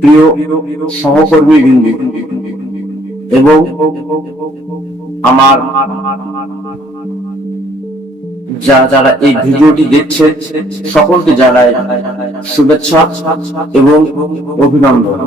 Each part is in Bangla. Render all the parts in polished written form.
প্রিয় সহকর্মী বিন্দু এবং আমার যারা এই ভিডিওটি দেখছে সকলকে জানাই শুভেচ্ছা এবং অভিনন্দন।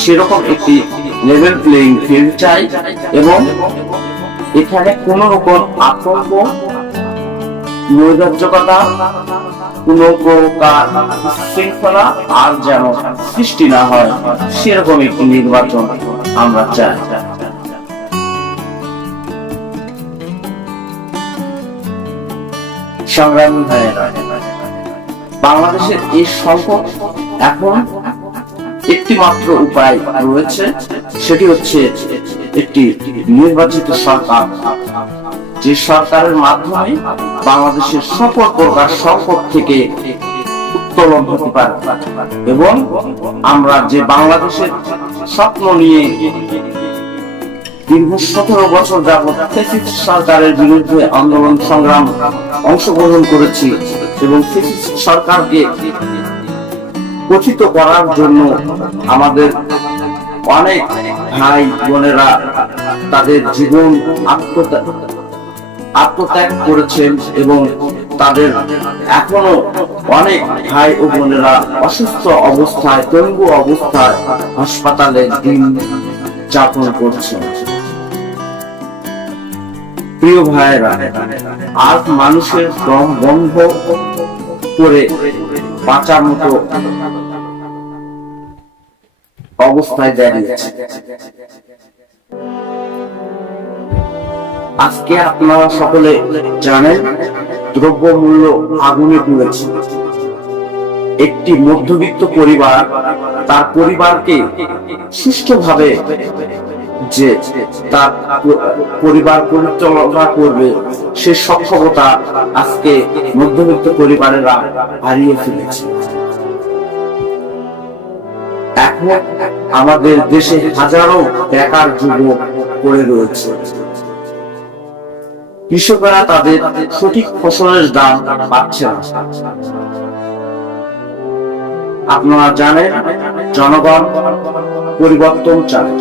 সেরকম একটি লেভেল প্লেইং ফিল্ড চাই এবং এখানে কোন রকম আতঙ্ক, নৈরাজ্যকতা, কোন প্রকার শৃঙ্খলা আর যেন সৃষ্টি না হয়, সেরকম একটি নির্বাচন আমরা চাই। সংগ্রামী ভাইয়েরা, বাংলাদেশের এই সংকট এখন একটি মাত্র উপায় রয়েছে, সেটি হচ্ছে একটি নির্বাচিত সরকার, যে সরকারের মাধ্যমে বাংলাদেশের সকল প্রকার সংকট থেকে উত্তোলন হতে পারে এবং আমরা যে বাংলাদেশের স্বপ্ন নিয়ে দীর্ঘ 17 বছর যাবৎ ফ্যাসিস্ট সরকারের বিরুদ্ধে আন্দোলন সংগ্রাম অংশগ্রহণ করেছি এবং ফ্যাসিস্ট সরকারকে পতিত করার জন্য আমাদের অনেক ভাই বোনেরা তাদের জীবন আত্মত্যাগ করেছেন এবং তাদের এখনো অনেক ভাই ও বোনেরা অসুস্থ অবস্থায়, পঙ্গু অবস্থায় হাসপাতালে দিন যাপন করছেন। প্রিয় ভাইয়েরা, আজ মানুষের দম বন্ধ করে বাঁচার মতো অবস্থায় দাঁড়িয়েছে। আজকে আপনারা সকলে জানেন, দ্রব্যমূল্য আগুনে পুড়েছে। একটি মধ্যবিত্ত পরিবার তার পরিবারকে সুষ্ঠুভাবে যে তার পরিবার পরিচালনা করবে, সে সক্ষমতা আজকে মধ্যবিত্ত পরিবারেরা হারিয়ে ফেলেছে। এখন আমাদের দেশে হাজারো বেকার যুবক পড়ে রয়েছে। কৃষকেরা তাদের সঠিক ফসলের দাম পাচ্ছে না। আপনারা জানেন, জনগণ পরিবর্তন চায়,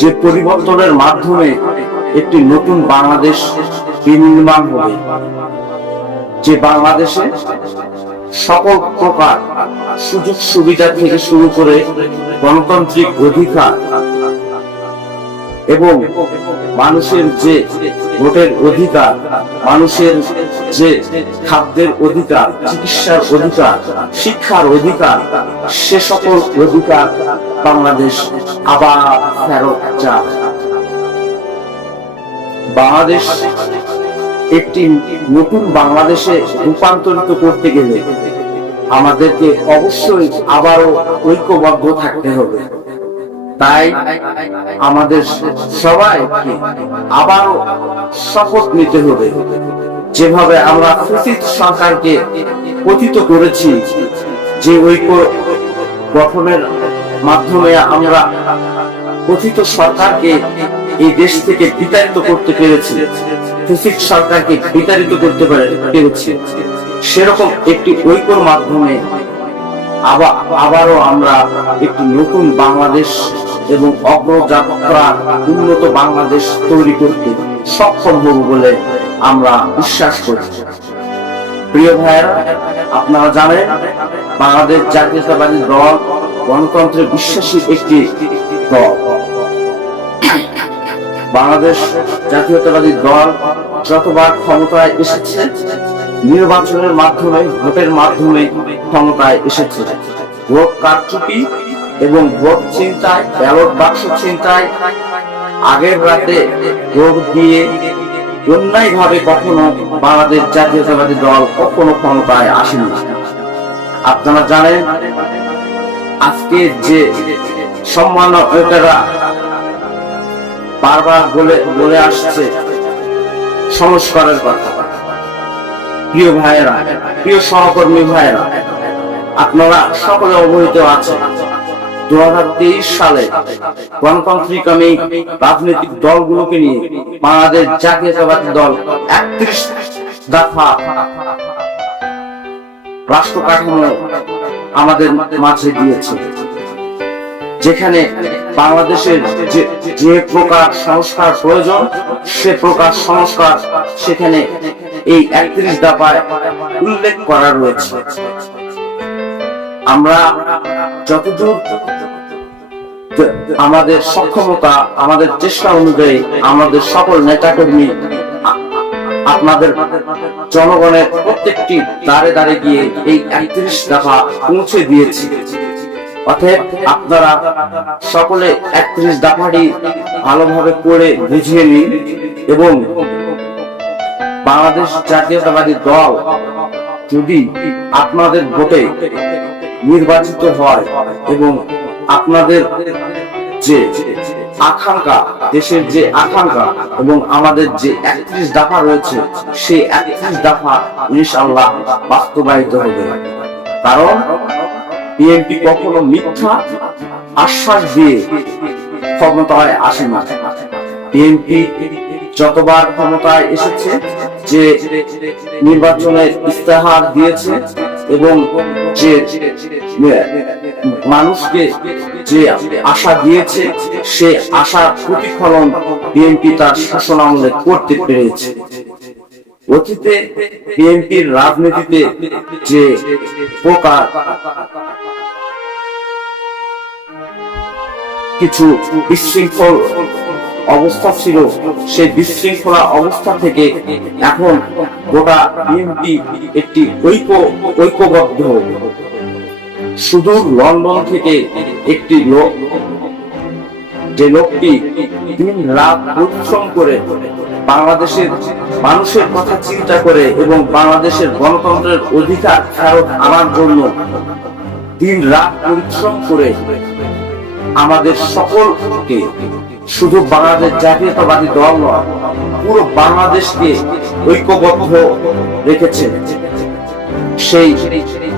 যে পরিবর্তনের মাধ্যমে একটি নতুন বাংলাদেশ বিনির্মাণ হবে, যে বাংলাদেশে সকল প্রকার সুযোগ সুবিধা থেকে শুরু করে গণতান্ত্রিক অধিকার এবং মানুষের যে ভোটের অধিকার, মানুষের যে খাদ্যের অধিকার, চিকিৎসার অধিকার, শিক্ষার অধিকার, সে সকল অধিকার বাংলাদেশ আবার ফেরত চায়। বাংলাদেশ একটি নতুন বাংলাদেশে রূপান্তরিত করতে গেলে আমাদেরকে অবশ্যই আবারও ঐক্যবদ্ধ থাকতে হবে। তাই আমাদের সবাইকে আবারও শপথ নিতে হবে, যেভাবে আমরা ফ্যাসিস্ট সরকারকে পতিত করেছি, যে ঐক্য গঠনের মাধ্যমে আমরা কথিত সরকারকে এই দেশ থেকে বিতাড়িত করতে পেরেছি, ফ্যাসিস্ট সরকারকে বিতাড়িত করতে পেরেছি, সেরকম একটি ঐক্যর মাধ্যমে আবারও আমরা একটি নতুন বাংলাদেশ এবং অগ্রযাত্রা উন্নত বাংলাদেশ তৈরি করতে সক্ষম হব বলে আমরা বিশ্বাস করি। প্রিয় ভাইয়েরা, আপনারা জানেন, বাংলাদেশ জাতীয়তাবাদী দল গণতন্ত্রে বিশ্বাসী একটি দল। বাংলাদেশ জাতীয়তাবাদী দল যতবার ক্ষমতায় এসেছে, নির্বাচনের মাধ্যমে, ভোটের মাধ্যমে ক্ষমতায় এসেছে। ভোট কারচুপি এবং ভোট ছিনতাই, ব্যালট বাক্স ছিনতাই, আগের রাতে ভোট দিয়ে অন্যায় ভাবে কখনো বাংলাদেশ জাতীয়তাবাদী দল কখনো ক্ষমতায় আসেনি। আপনারা জানেন, আজকে যে সম্মাননা বারবার বলে আসছে সংস্কারের কথা। প্রিয় ভাইয়েরা, প্রিয় সহকর্মী ভাইয়েরা, আপনারা সকলে অবহিত আছেন, 2023 সালে গণতান্ত্রিক রাজনৈতিক দলগুলোকে নিয়ে বাংলাদেশ জাতীয়তাবাদী দল 31 দফা রাষ্ট্র কাঠামো আমাদের মাঝে দিয়েছে, যেখানে বাংলাদেশের যে প্রকার সংস্কার প্রয়োজন, সে প্রকার সংস্কার সেখানে এই 31 দফায় উল্লেখ করা রয়েছে। আমরা যতদূর আমাদের সক্ষমতা, আমাদের চেষ্টা অনুযায়ী আমাদের সকল নেতাকর্মী আপনাদের জনগণের প্রত্যেকটি দ্বারে দ্বারে গিয়ে এই 31 দফা পৌঁছে দিয়েছি। অতএব আপনারা সকলে 31 দফাটি ভালোভাবে পড়ে বুঝিয়ে নিন এবং বাংলাদেশ জাতীয়তাবাদী দল যদি আপনাদের ভোটে নির্বাচিত হয় এবং আপনাদের যে আকাঙ্ক্ষা, দেশের যে আকাঙ্ক্ষা এবং আমাদের যে 31 দফা রয়েছে, সেই 31 দফা ইনশাআল্লাহ বাস্তবায়িত হবে। কারণ বিএনপি কখনো মিথ্যা আশ্বাস দিয়ে ক্ষমতায় আসে না। বিএনপি যতবার ক্ষমতায় এসেছে, যে নির্বাচনের ইস্তেহার দিয়েছে এবং যে মানুষকে যে আশা দিয়েছে, সে আশার প্রতিফলন বিএনপি তার শাসনামলে করতে পেরেছে। অতীতে বিএনপির রাজনীতিতে যে প্রকার কিছু বিশৃঙ্খল অবস্থা ছিল, সেই বিশৃঙ্খলা অবস্থা থেকে এখন গোটা বিএনপি একটি ঐক্যবদ্ধ। সুদূর লন্ডন থেকে একটি লোক, যে লোকটি দিন রাত পরিশ্রম করে বাংলাদেশের মানুষের কথা চিন্তা করে এবং বাংলাদেশের গণতন্ত্রের অধিকার ফেরত আনার জন্য দিন রাত পরিশ্রম করে আমাদের সকলকে, শুধু বাংলাদেশ জাতীয়তাবাদী দল নয়, পুরো বাংলাদেশকে ঐক্যবদ্ধ রেখেছে সেই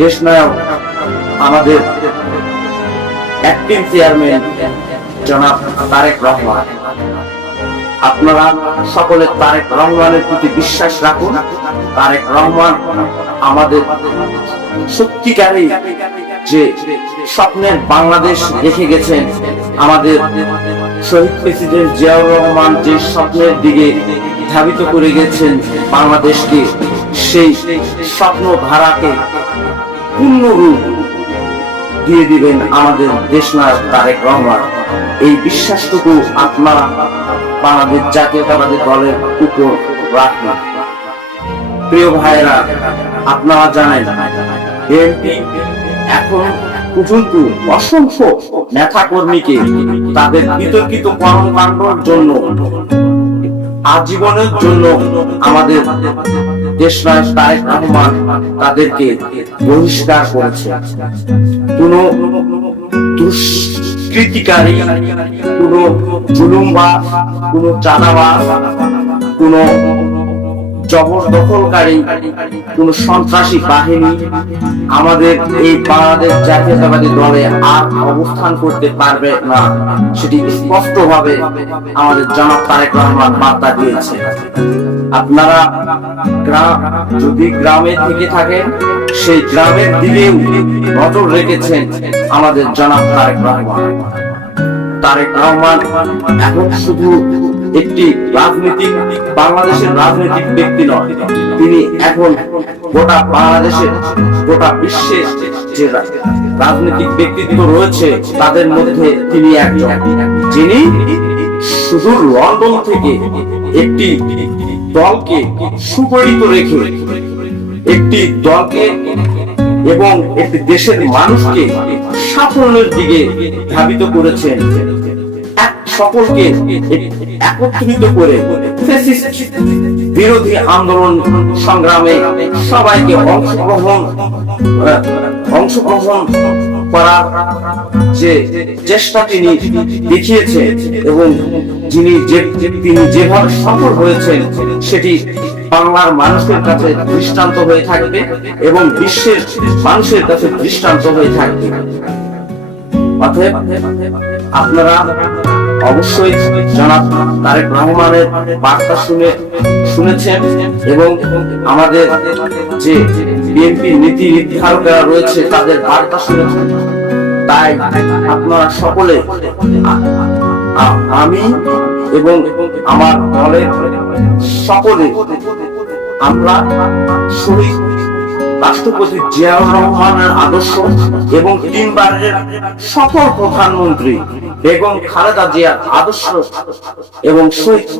দেশনায়ক আমাদের অ্যাক্টিং চেয়ারম্যান জনাব তারেক রহমান। আপনারা সকলে তারেক রহমানের প্রতি বিশ্বাস রাখুন। তারেক রহমান আমাদের সত্যিকারী যে স্বপ্নের বাংলাদেশ রেখে গেছেন, আমাদের শহীদ প্রেসিডেন্ট জিয়াউর রহমান যে স্বপ্নের দিকে ধাবিত করে গেছেন বাংলাদেশকে, সেই স্বপ্ন ধারাকে পূর্ণ রূপ দিয়ে দিবেন আমাদের দেশনায়ক তারেক রহমান। এই বিশ্বাসটুকু আপনারা বাংলাদেশ জাতীয়তাবাদী দলের উপর রাখবেন। প্রিয় ভাইরা, আপনারা জানেন বিএনপি এখন পর্যন্ত অসংখ্য নেতা কর্মীকে তাদের বিতর্কিত কর্মকাণ্ডের জন্য আজীবনের জন্য আমাদের দেশনায়ক তারেক রহমান তাদেরকে বহিষ্কার করেছে। কোন দুষ্কৃতিকারী, কোন জুলুমবাজ, কোন চাঁদাবাজ, কোন জবরদখলকারী, কোন সন্ত্রাসী বাহিনী আমাদের এই বাংলাদেশ জাতীয়তাবাদী দলে আর অবস্থান করতে পারবে না, সেটি স্পষ্ট ভাবে আমাদের জনাব তারেক রহমান বার্তা দিয়েছে। আপনারা যদি গ্রামে থেকে থাকেন, সেই গ্রামের দিকেও নজর রেখেছেন আমাদের জনাব তারেক রহমান। তারেক রহমান এখন শুধু একটি রাজনীতিক, বাংলাদেশের রাজনৈতিক ব্যক্তি নয়, তিনি এখন গোটা বাংলাদেশের, গোটা বিশ্বের যে রাজনৈতিক ব্যক্তিত্ব রয়েছে তাদের মধ্যে তিনি একজন, যিনি সুদূর লন্ডন থেকে একটি দলকে সুপরিচিত রেখে, একটি দলকে এবং একটি দেশের মানুষকে সাফল্যের দিকে ধাবিত করেছেন। সকলকে একত্রিত করে বিরোধী আন্দোলন সংগ্রামে সবাইকে অংশগ্রহণ করার যে চেষ্টা তিনি দেখিয়েছেন এবং তিনি যেভাবে সফল হয়েছেন, সেটি বাংলার মানুষের কাছে দৃষ্টান্ত হয়ে থাকবে এবং বিশ্বের মানুষের কাছে দৃষ্টান্ত হয়ে থাকবে। অতএব আপনারা অবশ্যই জনাব তারেক রহমানের বার্তা শুনেছেন এবং আমাদের যে বিএনপি নীতি নির্ধারকরা রয়েছে তাদের বার্তা শুনেছেন। তাই আপনারা সকলে, আমি এবং আমার দলের সকলে, আমরা শহীদ রাষ্ট্রপতি জিয়াউর রহমানের আদর্শ এবং তিনবারের সফল প্রধানমন্ত্রী বেগম খালেদা জিয়ার আদর্শ এবং শহীদ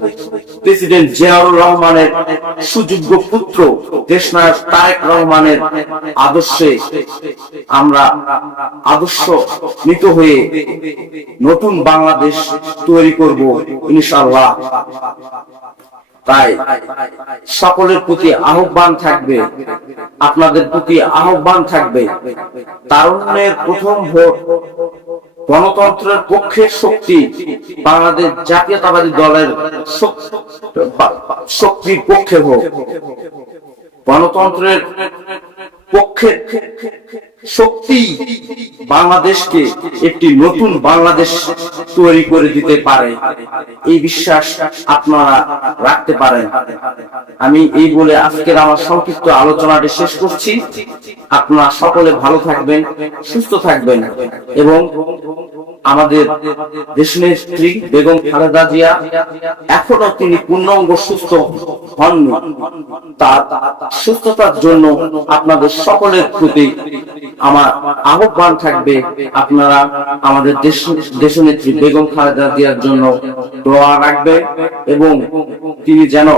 প্রেসিডেন্ট জিয়াউর রহমানের সুযোগ্য পুত্র দেশনায়ক তারেক রহমানের আদর্শে আমরা আদর্শিত হয়ে নতুন বাংলাদেশ তৈরি করব ইনশাআল্লাহ। তাই সকলের প্রতি আহ্বান থাকবে, আপনাদের প্রতি আহ্বান থাকবে, তারুণ্যের প্রথম ভোট গণতন্ত্রের পক্ষের শক্তি বাংলাদেশ জাতীয়তাবাদী দলের শক্তির পক্ষে হোক। গণতন্ত্রের পক্ষের শক্তি বাংলাদেশকে একটি নতুন বাংলাদেশ তৈরি করে দিতে পারে, এই বিশ্বাস আপনারা রাখতে পারেন। আমি এই বলে আজকের আমার সংক্ষিপ্ত আলোচনাটি শেষ করছি। আপনারা সকলে ভালো থাকবেন, সুস্থ থাকবেন এবং আমাদের দেশনেত্রী বেগম খালেদা জিয়া এখনো তিনি পূর্ণাঙ্গ সুস্থ হননি, তার সুস্থতার জন্য আপনাদের সকলের প্রতি আমার আহ্বান থাকবে, আপনারা আমাদের দেশনেত্রী বেগম খালেদা জিয়ার জন্য দোয়া রাখবেন এবং তিনি যেন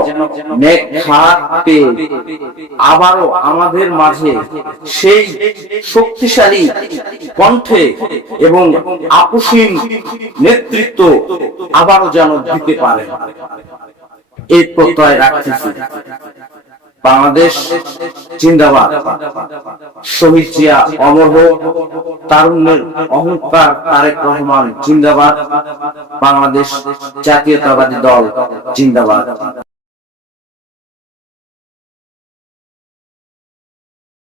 নেক হাতে আবারও আমাদের মাঝে সেই শক্তিশালী কণ্ঠে এবং আপসীন নেতৃত্ব আবারও যেন দিতে পারে, এই প্রত্যয় রাখতেছি। বাংলাদেশ জিন্দাবাদ, শহীদ জিয়া অমর হোক, তারুণ্যের অহংকার তারেক রহমান জিন্দাবাদ, বাংলাদেশ জাতীয়তাবাদী দল জিন্দাবাদ।